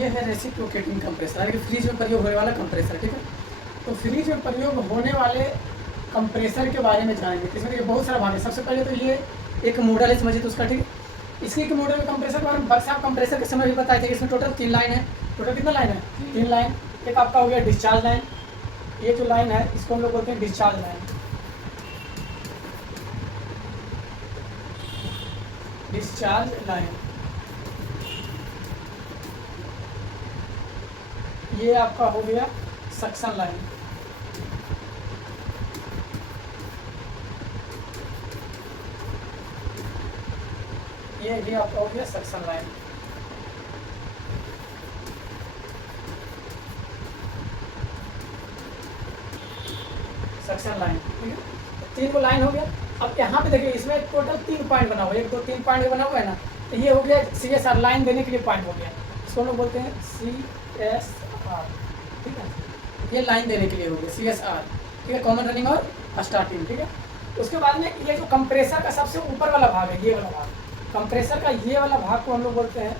ये है reciprocating compressor, यानी कि फ्रिज में प्रयोग होने वाला कंप्रेसर, ठीक है। तो फ्रिज में प्रयोग होने वाले कंप्रेसर के बारे में जानेंगे। इसमें देखिए बहुत सारा भाग है। सबसे पहले तो ये एक मॉडल है, समझिए तो उसका, ठीक है। इसकी एक मॉडल कंप्रेसर के बारे में बक्सा कंप्रेसर के समय भी बताए थे कि इसमें टोटल 3 लाइन है। टोटल कितना लाइन है? 3 लाइन। एक आपका हो गया डिस्चार्ज लाइन, ये जो लाइन है इसको हम लोग बोलते हैं डिस्चार्ज लाइन। डिस्चार्ज लाइन, ये आपका हो गया सक्शन लाइन। ये भी आपका हो गया सक्शन लाइन। सक्शन लाइन, ठीक है। 3 को लाइन हो गया। अब यहाँ पे देखिए इसमें टोटल 3 पॉइंट बना हुआ है, 1 2 3 पॉइंट बना हुआ है ना। तो ये हो गया CSR लाइन देने के लिए पॉइंट हो गया, इसको हम लोग बोलते हैं CSR, ठीक है। ये लाइन देने के लिए हो गया CSR, ठीक है, कॉमन रनिंग और स्टार्टिंग, ठीक है। उसके बाद में ये जो कंप्रेसर का सबसे ऊपर वाला भाग है, ये वाला भाग, कंप्रेसर का ये वाला भाग को हम लोग बोलते हैं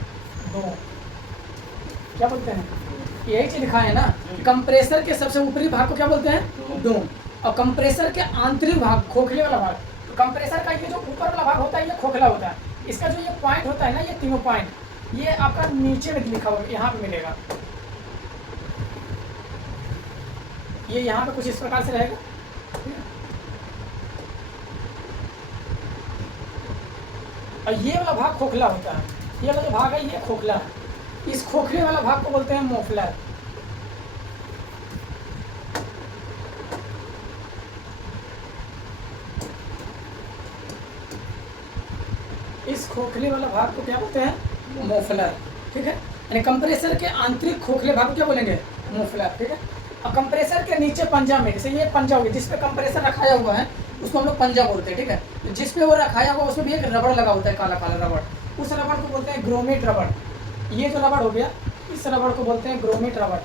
डोम। क्या बोलते हैं? यही चीज लिखा है ना, कंप्रेसर के सबसे ऊपरी भाग को क्या बोलते हैं? डोम। और कंप्रेसर के आंतरिक भाग, खोखले वाला भाग, तो कंप्रेसर का ये जो ऊपर वाला भाग होता है ये खोखला होता है। इसका जो ये पॉइंट होता है ना, ये तीनों पॉइंट, ये आपका नीचे में लिखा होगा, यहाँ पे मिलेगा। ये यहाँ पे कुछ इस प्रकार से रहेगा, और ये वाला भाग खोखला होता है। ये वाला जो भाग है ये खोखला है। इस खोखले वाला भाग को बोलते हैं मोफलर। इस खोखले वाला भाग को क्या बोलते हैं? मोफलर, ठीक है। यानी कंप्रेसर के आंतरिक खोखले भाग को क्या बोलेंगे? मोफलर, ठीक है। अब कंप्रेसर के नीचे पंजा में, जैसे ये पंजा हो गया जिस पे कंप्रेसर रखाया हुआ है, उसको हम लोग पंजा बोलते हैं, ठीक है। तो जिस पे वो रखाया हुआ उसमें भी एक रबड़ लगा होता है, काला काला रबड़, उस रबड़ को बोलते हैं ग्रोमेट रबड़। ये जो रबड़ हो गया, इस रबड़ को बोलते हैं ग्रोमेट रबड़।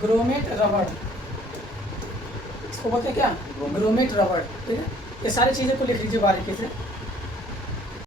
ग्रोमेट रबड़, इसको बोलते हैं क्या? ग्रोमेट रबड़, ठीक है। ये सारी चीज़ें को लिख लीजिए बारीकी से।